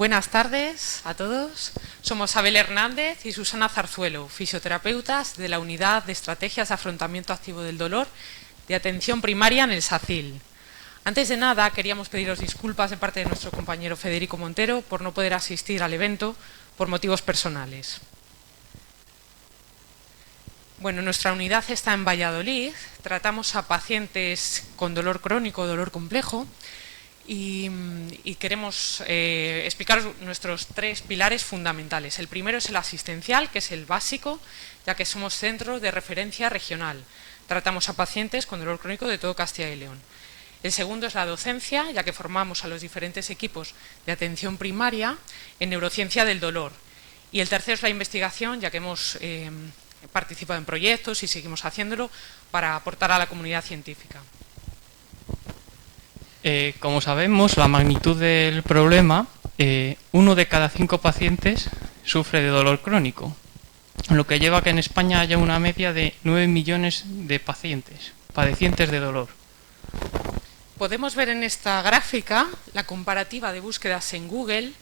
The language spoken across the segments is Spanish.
Buenas tardes a todos. Somos Abel Hernández y Susana Zarzuelo, fisioterapeutas de la Unidad de Estrategias de Afrontamiento Activo del Dolor de Atención Primaria en el SACIL. Antes de nada, queríamos pediros disculpas de parte de nuestro compañero Federico Montero por no poder asistir al evento por motivos personales. Bueno, nuestra unidad está en Valladolid. Tratamos a pacientes con dolor crónico o dolor complejo. Y queremos explicaros nuestros tres pilares fundamentales. El primero es el asistencial, que es el básico, ya que somos centro de referencia regional. Tratamos a pacientes con dolor crónico de todo Castilla y León. El segundo es la docencia, ya que formamos a los diferentes equipos de atención primaria en neurociencia del dolor. Y el tercero es la investigación, ya que hemos participado en proyectos y seguimos haciéndolo para aportar a la comunidad científica. Como sabemos, la magnitud del problema, 1 de cada 5 pacientes sufre de dolor crónico, lo que lleva a que en España haya una media de 9 millones de pacientes padecientes de dolor. Podemos ver en esta gráfica la comparativa de búsquedas en Google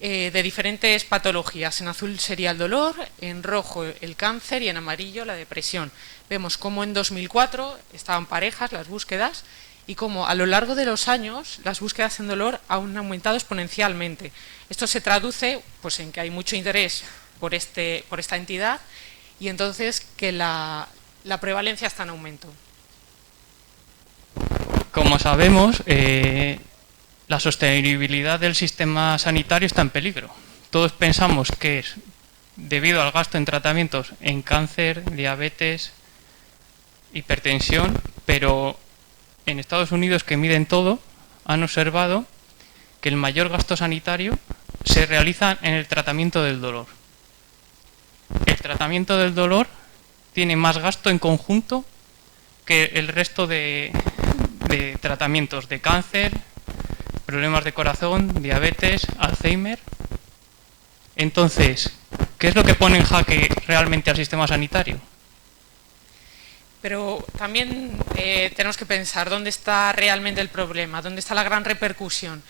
de diferentes patologías. En azul sería el dolor, en rojo el cáncer y en amarillo la depresión. Vemos cómo en 2004 estaban parejas las búsquedas y cómo a lo largo de los años las búsquedas en dolor han aumentado exponencialmente. Esto se traduce pues, en que hay mucho interés por esta entidad y entonces que la prevalencia está en aumento. Como sabemos, la sostenibilidad del sistema sanitario está en peligro. Todos pensamos que es debido al gasto en tratamientos en cáncer, diabetes, hipertensión, pero en Estados Unidos, que miden todo, han observado que el mayor gasto sanitario se realiza en el tratamiento del dolor. El tratamiento del dolor tiene más gasto en conjunto que el resto de tratamientos de cáncer, problemas de corazón, diabetes, Alzheimer. Entonces, ¿qué es lo que pone en jaque realmente al sistema sanitario? Pero también tenemos que pensar dónde está realmente el problema, dónde está la gran repercusión.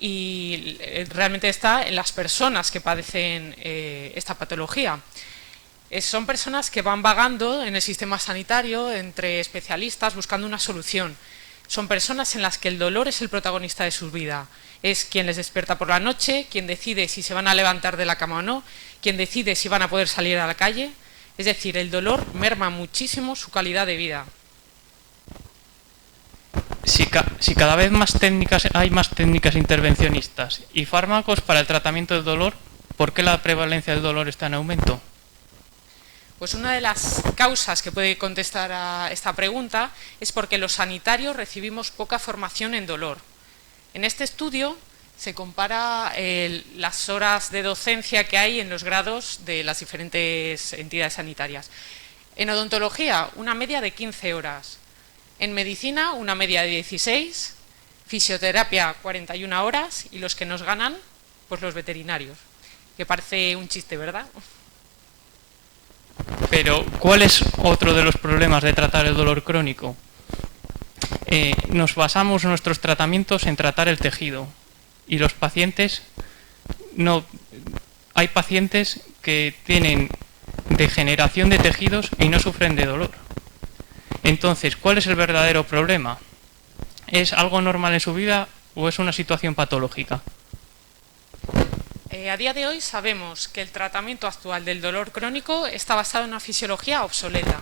Y realmente está en las personas que padecen esta patología. Son personas que van vagando en el sistema sanitario entre especialistas buscando una solución. Son personas en las que el dolor es el protagonista de su vida. Es quien les despierta por la noche, quien decide si se van a levantar de la cama o no, quien decide si van a poder salir a la calle. Es decir, el dolor merma muchísimo su calidad de vida. Si cada vez hay más técnicas intervencionistas y fármacos para el tratamiento del dolor, ¿por qué la prevalencia del dolor está en aumento? Pues una de las causas que puede contestar a esta pregunta es porque los sanitarios recibimos poca formación en dolor. En este estudio se compara las horas de docencia que hay en los grados de las diferentes entidades sanitarias. En odontología, una media de 15 horas. En medicina, una media de 16. Fisioterapia, 41 horas. Y los que nos ganan, pues los veterinarios. Que parece un chiste, ¿verdad? Pero, ¿cuál es otro de los problemas de tratar el dolor crónico? Nos basamos nuestros tratamientos en tratar el tejido. Y los pacientes, hay pacientes que tienen degeneración de tejidos y no sufren de dolor. Entonces, ¿cuál es el verdadero problema? ¿Es algo normal en su vida o es una situación patológica? A día de hoy sabemos que el tratamiento actual del dolor crónico está basado en una fisiología obsoleta.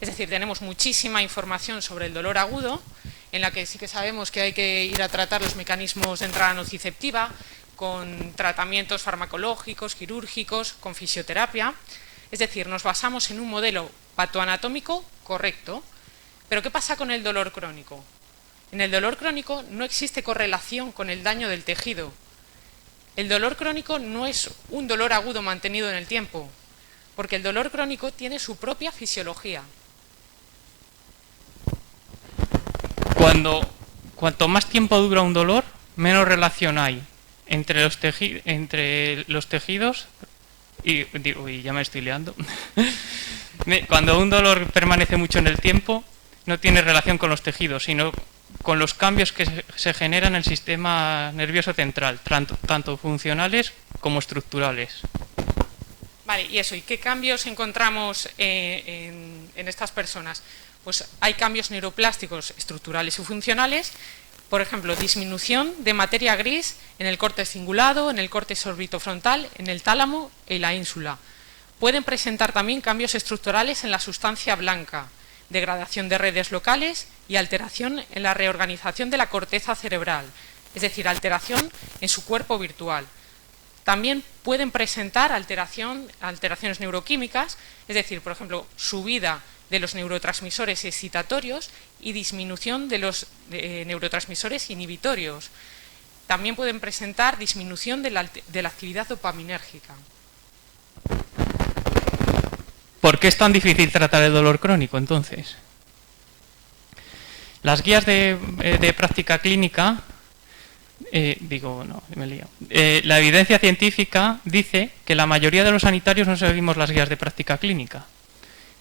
Es decir, tenemos muchísima información sobre el dolor agudo, en la que sí que sabemos que hay que ir a tratar los mecanismos de entrada nociceptiva con tratamientos farmacológicos, quirúrgicos, con fisioterapia. Es decir, nos basamos en un modelo patoanatómico correcto. Pero ¿qué pasa con el dolor crónico? En el dolor crónico no existe correlación con el daño del tejido. El dolor crónico no es un dolor agudo mantenido en el tiempo, porque el dolor crónico tiene su propia fisiología. Cuanto más tiempo dura un dolor, menos relación hay entre los tejidos y ya me estoy liando. Cuando un dolor permanece mucho en el tiempo, no tiene relación con los tejidos, sino con los cambios que se generan en el sistema nervioso central, tanto funcionales como estructurales. Vale, y eso, ¿y qué cambios encontramos en estas personas? Pues hay cambios neuroplásticos estructurales y funcionales, por ejemplo, disminución de materia gris en el córtex cingulado, en el córtex orbitofrontal, en el tálamo y la ínsula. Pueden presentar también cambios estructurales en la sustancia blanca, degradación de redes locales y alteración en la reorganización de la corteza cerebral, es decir, alteración en su cuerpo virtual. También pueden presentar alteraciones neuroquímicas, es decir, por ejemplo, subida de los neurotransmisores excitatorios y disminución de los neurotransmisores inhibitorios. También pueden presentar disminución de la actividad dopaminérgica. ¿Por qué es tan difícil tratar el dolor crónico, entonces? Las guías de práctica clínica, la evidencia científica dice que la mayoría de los sanitarios no seguimos las guías de práctica clínica.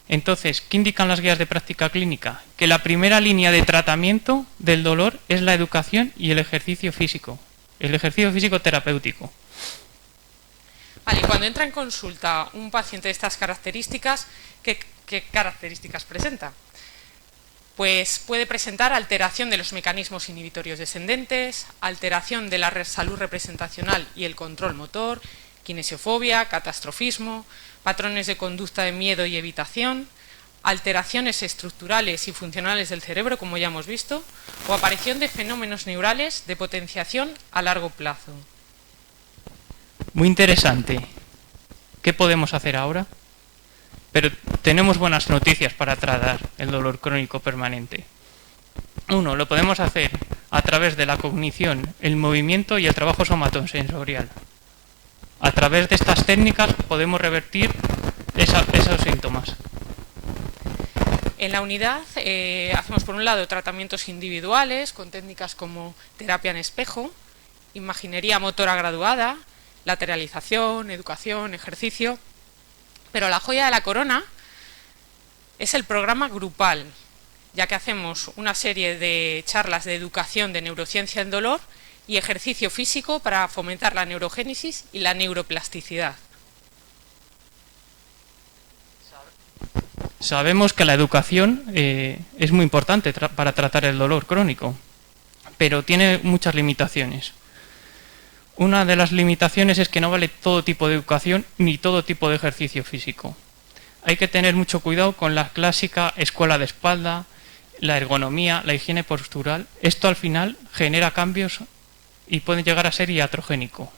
Entonces, ¿qué indican las guías de práctica clínica? Que la primera línea de tratamiento del dolor es la educación y el ejercicio físico terapéutico. Vale, cuando entra en consulta un paciente de estas características, ¿qué características presenta? Pues puede presentar alteración de los mecanismos inhibitorios descendentes, alteración de la salud representacional y el control motor, kinesiofobia, catastrofismo, patrones de conducta de miedo y evitación, alteraciones estructurales y funcionales del cerebro, como ya hemos visto, o aparición de fenómenos neurales de potenciación a largo plazo. Muy interesante. ¿Qué podemos hacer ahora? Pero tenemos buenas noticias para tratar el dolor crónico permanente. Uno, lo podemos hacer a través de la cognición, el movimiento y el trabajo somatosensorial. A través de estas técnicas podemos revertir esos síntomas. En la unidad hacemos por un lado tratamientos individuales con técnicas como terapia en espejo, imaginería motora graduada, lateralización, educación, ejercicio, pero la joya de la corona es el programa grupal, ya que hacemos una serie de charlas de educación de neurociencia del dolor y ejercicio físico para fomentar la neurogénesis y la neuroplasticidad. Sabemos que la educación es muy importante para tratar el dolor crónico, pero tiene muchas limitaciones. Una de las limitaciones es que no vale todo tipo de educación ni todo tipo de ejercicio físico. Hay que tener mucho cuidado con la clásica escuela de espalda, la ergonomía, la higiene postural. Esto al final genera cambios y puede llegar a ser iatrogénico.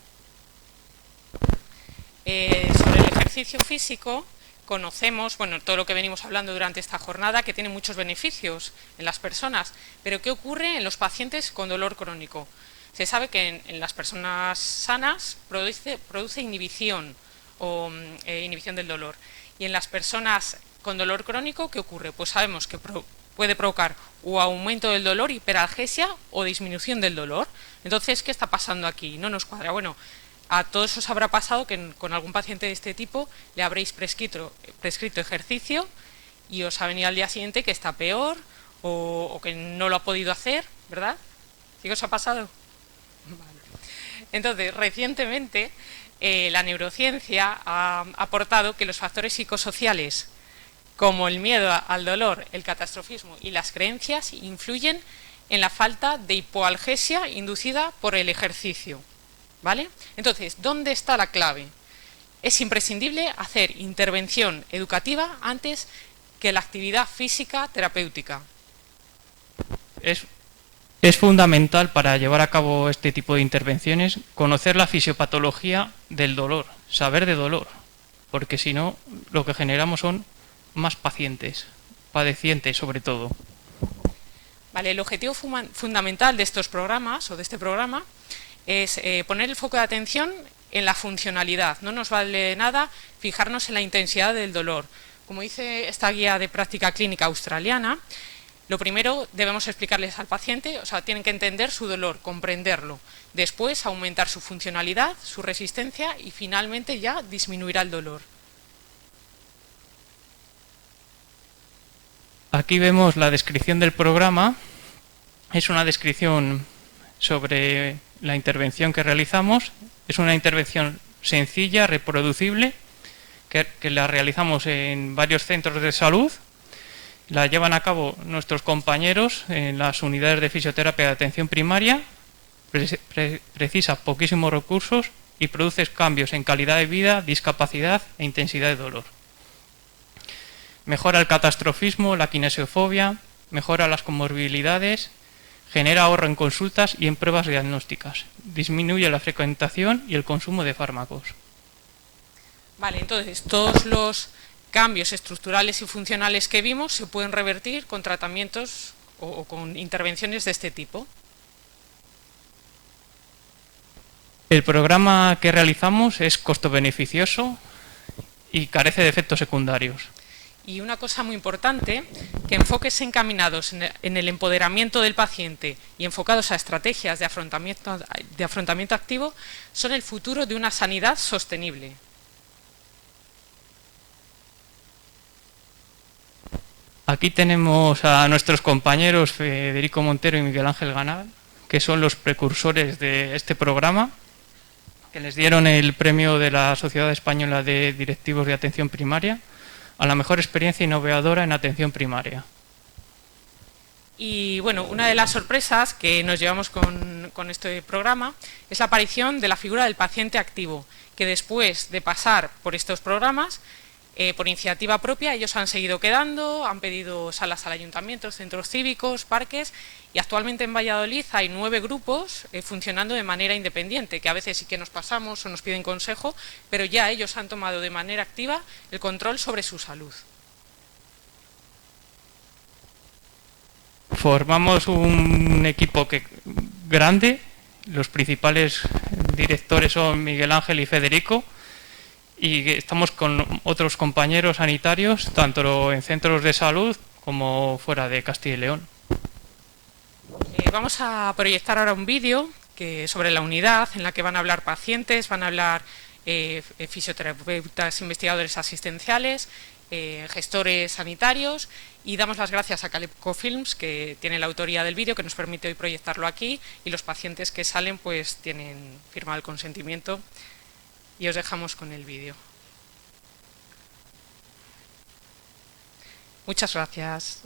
Sobre el ejercicio físico conocemos, bueno, todo lo que venimos hablando durante esta jornada, que tiene muchos beneficios en las personas, pero ¿qué ocurre en los pacientes con dolor crónico? Se sabe que en las personas sanas produce inhibición o inhibición del dolor. Y en las personas con dolor crónico, ¿qué ocurre? Pues sabemos que puede provocar o aumento del dolor, hiperalgesia o disminución del dolor. Entonces, ¿qué está pasando aquí? No nos cuadra. Bueno, a todos os habrá pasado que con algún paciente de este tipo le habréis prescrito ejercicio y os ha venido al día siguiente que está peor o que no lo ha podido hacer, ¿verdad? ¿Sí que os ha pasado? Entonces, recientemente la neurociencia ha aportado que los factores psicosociales como el miedo al dolor, el catastrofismo y las creencias influyen en la falta de hipoalgesia inducida por el ejercicio, ¿vale? Entonces, ¿dónde está la clave? Es imprescindible hacer intervención educativa antes que la actividad física terapéutica. Es fundamental para llevar a cabo este tipo de intervenciones conocer la fisiopatología del dolor, saber de dolor, porque si no lo que generamos son más pacientes, padecientes sobre todo. Vale, el objetivo fundamental de estos programas o de este programa es poner el foco de atención en la funcionalidad. No nos vale nada fijarnos en la intensidad del dolor. Como dice esta guía de práctica clínica australiana, lo primero debemos explicarles al paciente, o sea, tienen que entender su dolor, comprenderlo. Después aumentar su funcionalidad, su resistencia y finalmente ya disminuirá el dolor. Aquí vemos la descripción del programa es una descripción sobre la intervención que realizamos. Es una intervención sencilla, reproducible, que la realizamos en varios centros de salud. La llevan a cabo nuestros compañeros en las unidades de fisioterapia de atención primaria. Precisa poquísimos recursos y produce cambios en calidad de vida, discapacidad e intensidad de dolor. Mejora el catastrofismo, la kinesiofobia, mejora las comorbilidades, genera ahorro en consultas y en pruebas diagnósticas, disminuye la frecuentación y el consumo de fármacos. Vale, entonces todos los cambios estructurales y funcionales que vimos se pueden revertir con tratamientos o con intervenciones de este tipo. El programa que realizamos es costo-beneficioso y carece de efectos secundarios. Y una cosa muy importante, que enfoques encaminados en el empoderamiento del paciente y enfocados a estrategias de afrontamiento activo son el futuro de una sanidad sostenible. Aquí tenemos a nuestros compañeros Federico Montero y Miguel Ángel Ganal, que son los precursores de este programa, que les dieron el premio de la Sociedad Española de Directivos de Atención Primaria a la mejor experiencia innovadora en atención primaria. Y bueno, una de las sorpresas que nos llevamos con este programa es la aparición de la figura del paciente activo, que después de pasar por estos programas, por iniciativa propia, ellos han seguido quedando, han pedido salas al ayuntamiento, centros cívicos, parques, y actualmente en Valladolid hay 9 grupos funcionando de manera independiente, que a veces sí que nos pasamos o nos piden consejo, pero ya ellos han tomado de manera activa el control sobre su salud. Formamos un equipo grande, los principales directores son Miguel Ángel y Federico, y estamos con otros compañeros sanitarios, tanto en centros de salud como fuera de Castilla y León. Vamos a proyectar ahora un vídeo sobre la unidad en la que van a hablar pacientes, van a hablar fisioterapeutas, investigadores asistenciales, gestores sanitarios, y damos las gracias a Calepco Films, que tiene la autoría del vídeo, que nos permite hoy proyectarlo aquí, y los pacientes que salen pues tienen firmado el consentimiento. Y os dejamos con el vídeo. Muchas gracias.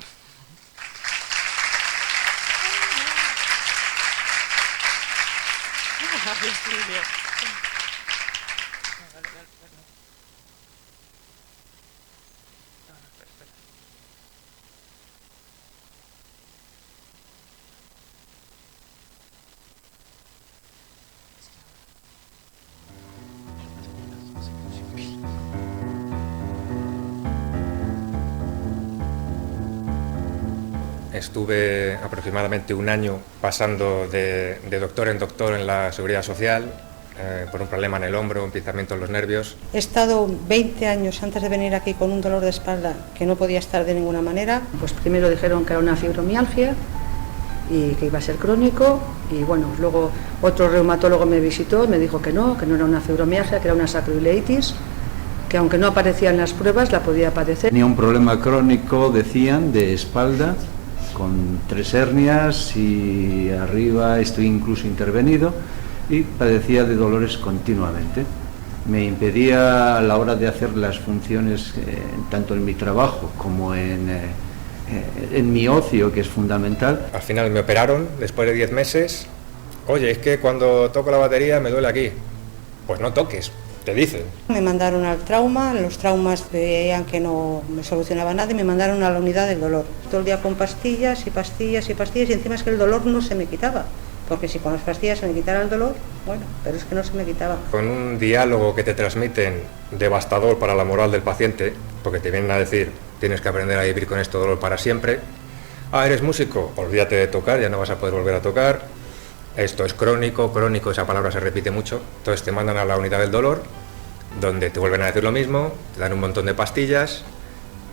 Estuve aproximadamente un año pasando de doctor en doctor en la Seguridad Social por un problema en el hombro, un pinzamiento en los nervios. He estado 20 años antes de venir aquí con un dolor de espalda que no podía estar de ninguna manera. Pues primero dijeron que era una fibromialgia y que iba a ser crónico, y bueno, luego otro reumatólogo me visitó, me dijo que no era una fibromialgia, que era una sacroileitis, que aunque no aparecía en las pruebas la podía padecer. Tenía un problema crónico, decían, de espalda, con 3 hernias y arriba estoy incluso intervenido, y padecía de dolores continuamente. Me impedía a la hora de hacer las funciones, tanto en mi trabajo como en mi ocio, que es fundamental. Al final me operaron después de 10 meses. Oye, es que cuando toco la batería me duele aquí. Pues no toques, te dicen. Me mandaron al trauma, los traumas veían que no me solucionaba nada y me mandaron a la unidad del dolor. Todo el día con pastillas y pastillas y pastillas, y encima es que el dolor no se me quitaba. Porque si con las pastillas se me quitara el dolor, bueno, pero es que no se me quitaba. Con un diálogo que te transmiten devastador para la moral del paciente, porque te vienen a decir, tienes que aprender a vivir con este dolor para siempre. Ah, ¿eres músico? Olvídate de tocar, ya no vas a poder volver a tocar. Esto es crónico, esa palabra se repite mucho. Entonces te mandan a la unidad del dolor, donde te vuelven a decir lo mismo, te dan un montón de pastillas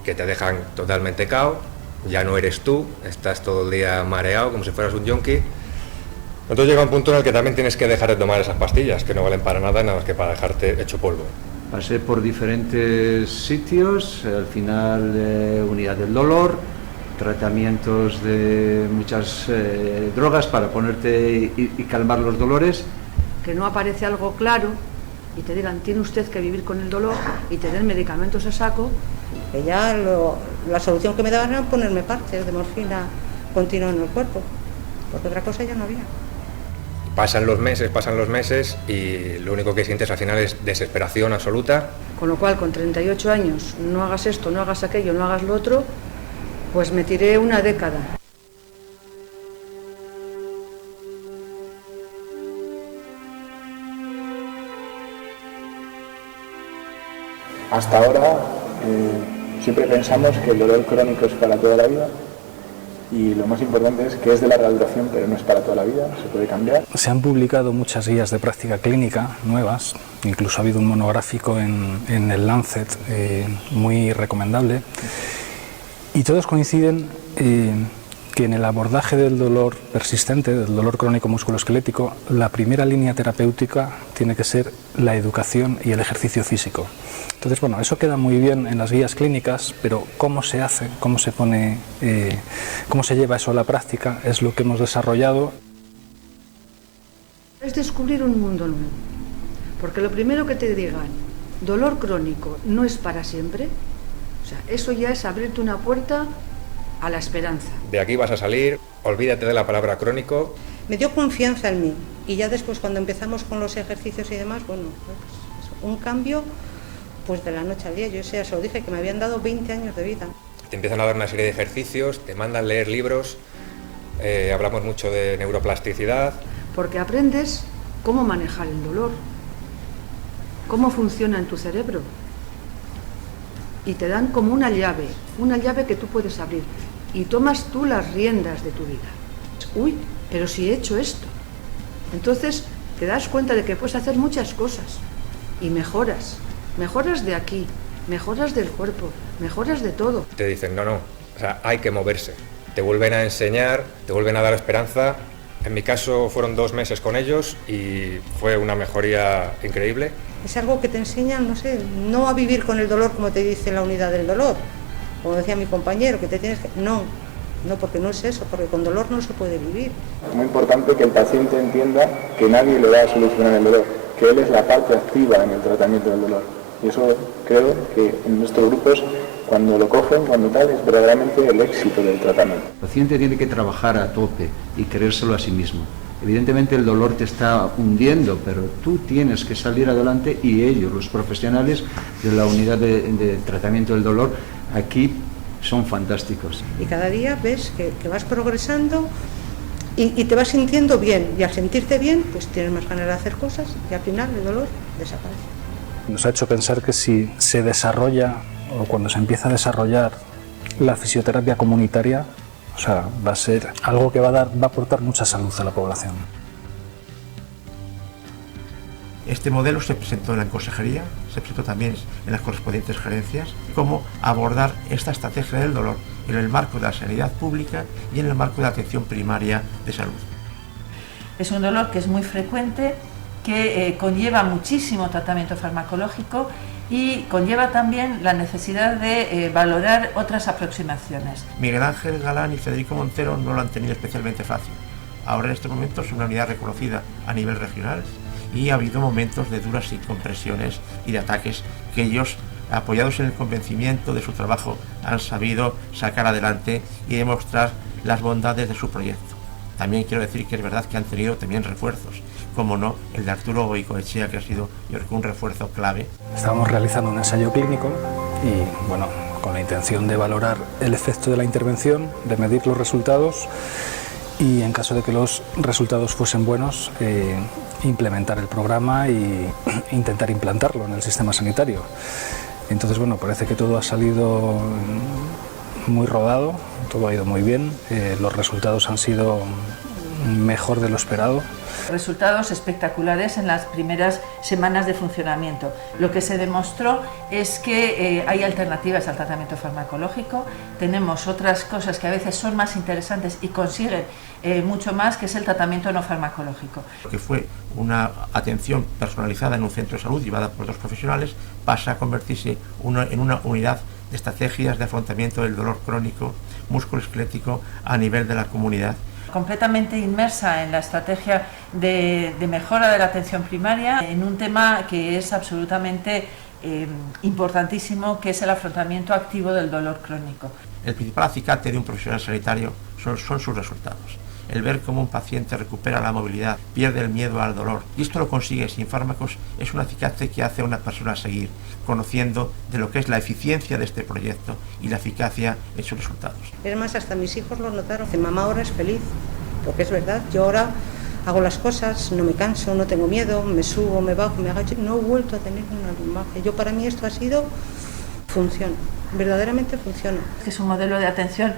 que te dejan totalmente cao, ya no eres tú, estás todo el día mareado como si fueras un yonki. Entonces llega un punto en el que también tienes que dejar de tomar esas pastillas, que no valen para nada más que para dejarte hecho polvo. Pasé por diferentes sitios, al final unidad del dolor, tratamientos de muchas drogas para ponerte y calmar los dolores. Que no aparece algo claro y te digan, tiene usted que vivir con el dolor y te den medicamentos a saco. Que ya la solución que me daban era ponerme parches de morfina continua en el cuerpo, porque otra cosa ya no había. Pasan los meses y lo único que sientes al final es desesperación absoluta. Con lo cual, con 38 años, no hagas esto, no hagas aquello, no hagas lo otro, pues me tiré una década. Hasta ahora siempre pensamos que el dolor crónico es para toda la vida y lo más importante es que es de larga duración, pero no es para toda la vida, se puede cambiar. Se han publicado muchas guías de práctica clínica nuevas, incluso ha habido un monográfico en el Lancet muy recomendable, y todos coinciden que en el abordaje del dolor persistente, del dolor crónico musculoesquelético, la primera línea terapéutica tiene que ser la educación y el ejercicio físico. Entonces, bueno, eso queda muy bien en las guías clínicas, pero cómo se hace, cómo se pone, cómo se lleva eso a la práctica, es lo que hemos desarrollado. Es descubrir un mundo nuevo, porque lo primero que te digan, dolor crónico no es para siempre, o sea, eso ya es abrirte una puerta a la esperanza. De aquí vas a salir, olvídate de la palabra crónico. Me dio confianza en mí y ya después cuando empezamos con los ejercicios y demás, bueno, pues eso, un cambio pues de la noche al día. Yo ya se lo dije, que me habían dado 20 años de vida. Te empiezan a dar una serie de ejercicios, te mandan leer libros, hablamos mucho de neuroplasticidad. Porque aprendes cómo manejar el dolor, cómo funciona en tu cerebro. Y te dan como una llave que tú puedes abrir. Y tomas tú las riendas de tu vida. Uy, pero si he hecho esto. Entonces te das cuenta de que puedes hacer muchas cosas y mejoras. Mejoras de aquí, mejoras del cuerpo, mejoras de todo. Te dicen, no, o sea, hay que moverse. Te vuelven a enseñar, te vuelven a dar esperanza. En mi caso fueron 2 meses con ellos y fue una mejoría increíble. Es algo que te enseñan, no sé, no a vivir con el dolor como te dice la unidad del dolor. Como decía mi compañero, que te tienes que... No, porque no es eso, porque con dolor no se puede vivir. Es muy importante que el paciente entienda que nadie le va a solucionar el dolor, que él es la parte activa en el tratamiento del dolor. Y eso creo que en nuestros grupos, cuando lo cogen, cuando tal, es verdaderamente el éxito del tratamiento. El paciente tiene que trabajar a tope y creérselo a sí mismo. Evidentemente el dolor te está hundiendo, pero tú tienes que salir adelante y ellos, los profesionales de la unidad de tratamiento del dolor, aquí son fantásticos. Y cada día ves que vas progresando y te vas sintiendo bien. Y al sentirte bien, pues tienes más ganas de hacer cosas y al final el dolor desaparece. Nos ha hecho pensar que si se desarrolla o cuando se empieza a desarrollar la fisioterapia comunitaria, o sea, va a ser algo que va a aportar mucha salud a la población. Este modelo se presentó en la consejería, se presentó también en las correspondientes gerencias, cómo abordar esta estrategia del dolor en el marco de la sanidad pública y en el marco de la atención primaria de salud. Es un dolor que es muy frecuente, que conlleva muchísimo tratamiento farmacológico y conlleva también la necesidad de valorar otras aproximaciones. Miguel Ángel Galán y Federico Montero no lo han tenido especialmente fácil. Ahora en estos momentos es una unidad reconocida a nivel regional y ha habido momentos de duras incompresiones y de ataques que ellos, apoyados en el convencimiento de su trabajo, han sabido sacar adelante y demostrar las bondades de su proyecto. También quiero decir que es verdad que han tenido también refuerzos, como no el de Arturo Goicoechea, que ha sido, yo creo, un refuerzo clave. Estábamos realizando un ensayo clínico y, bueno, con la intención de valorar el efecto de la intervención, de medir los resultados y, en caso de que los resultados fuesen buenos, implementar el programa e intentar implantarlo en el sistema sanitario. Entonces, bueno, parece que todo ha salido muy rodado, todo ha ido muy bien, los resultados han sido mejor de lo esperado. Resultados espectaculares en las primeras semanas de funcionamiento. Lo que se demostró es que hay alternativas al tratamiento farmacológico, tenemos otras cosas que a veces son más interesantes y consiguen mucho más, que es el tratamiento no farmacológico. Que fue una atención personalizada en un centro de salud llevada por 2 profesionales, pasa a convertirse en una unidad de estrategias de afrontamiento del dolor crónico musculoesquelético a nivel de la comunidad. Completamente inmersa en la estrategia de mejora de la atención primaria, en un tema que es absolutamente importantísimo, que es el afrontamiento activo del dolor crónico. El principal acicate de un profesional sanitario son sus resultados. El ver cómo un paciente recupera la movilidad, pierde el miedo al dolor, y esto lo consigue sin fármacos, es un acicate que hace a una persona seguir conociendo de lo que es la eficiencia de este proyecto y la eficacia en sus resultados. Es más, hasta mis hijos lo notaron. Mamá ahora es feliz, porque es verdad, yo ahora hago las cosas, no me canso, no tengo miedo, me subo, me bajo, me agacho, no he vuelto a tener una lumbalgia. Yo, para mí esto ha sido, funciona, verdaderamente funciona. Es un modelo de atención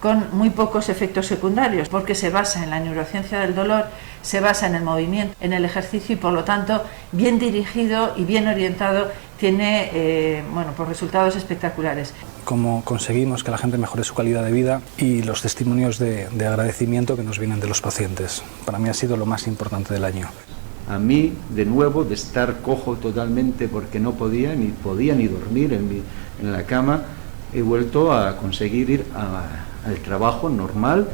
con muy pocos efectos secundarios, porque se basa en la neurociencia del dolor, se basa en el movimiento, en el ejercicio, y por lo tanto, bien dirigido y bien orientado, tiene pues resultados espectaculares. Cómo conseguimos que la gente mejore su calidad de vida y los testimonios de agradecimiento que nos vienen de los pacientes. Para mí ha sido lo más importante del año. A mí, de nuevo, de estar cojo totalmente porque no podía ni dormir en la cama, he vuelto a conseguir ir al trabajo normal,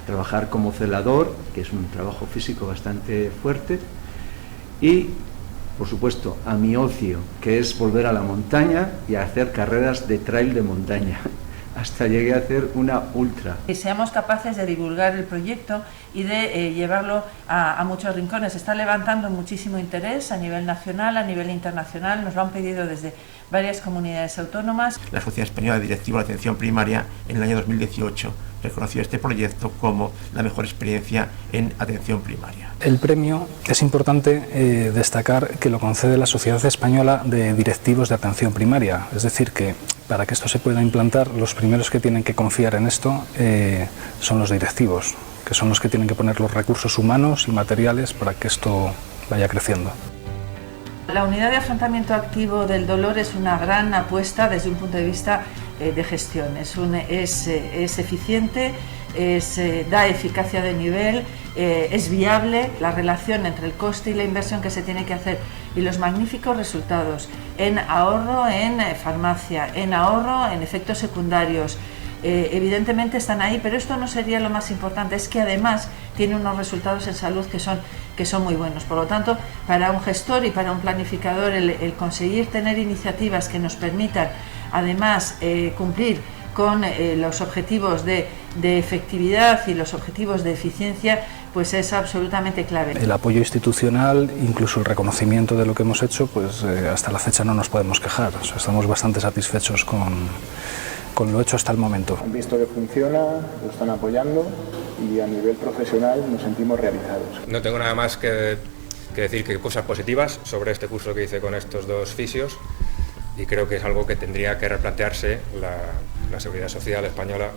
a trabajar como celador, que es un trabajo físico bastante fuerte, y, por supuesto, a mi ocio, que es volver a la montaña y a hacer carreras de trail de montaña. Hasta llegué a hacer una ultra. Que seamos capaces de divulgar el proyecto y de llevarlo a muchos rincones. Está levantando muchísimo interés a nivel nacional, a nivel internacional. Nos lo han pedido desde varias comunidades autónomas. La Sociedad Española de Directivos de Atención Primaria en el año 2018 reconoció este proyecto como la mejor experiencia en atención primaria. El premio es importante destacar que lo concede la Sociedad Española de Directivos de Atención Primaria, es decir, que para que esto se pueda implantar, los primeros que tienen que confiar en esto son los directivos, que son los que tienen que poner los recursos humanos y materiales para que esto vaya creciendo. La unidad de afrontamiento activo del dolor es una gran apuesta desde un punto de vista de gestión. Es eficiente, da eficacia de nivel, es viable. La relación entre el coste y la inversión que se tiene que hacer y los magníficos resultados en ahorro en farmacia, en ahorro en efectos secundarios, evidentemente están ahí, pero esto no sería lo más importante, es que además tiene unos resultados en salud que son muy buenos. Por lo tanto, para un gestor y para un planificador, el conseguir tener iniciativas que nos permitan además cumplir con los objetivos de efectividad y los objetivos de eficiencia, pues es absolutamente clave. El apoyo institucional, incluso el reconocimiento de lo que hemos hecho, pues hasta la fecha no nos podemos quejar. O sea, estamos bastante satisfechos con lo hecho hasta el momento. Han visto que funciona, lo están apoyando y a nivel profesional nos sentimos realizados. No tengo nada más que decir que cosas positivas sobre este curso que hice con estos dos fisios, y creo que es algo que tendría que replantearse la Seguridad Social española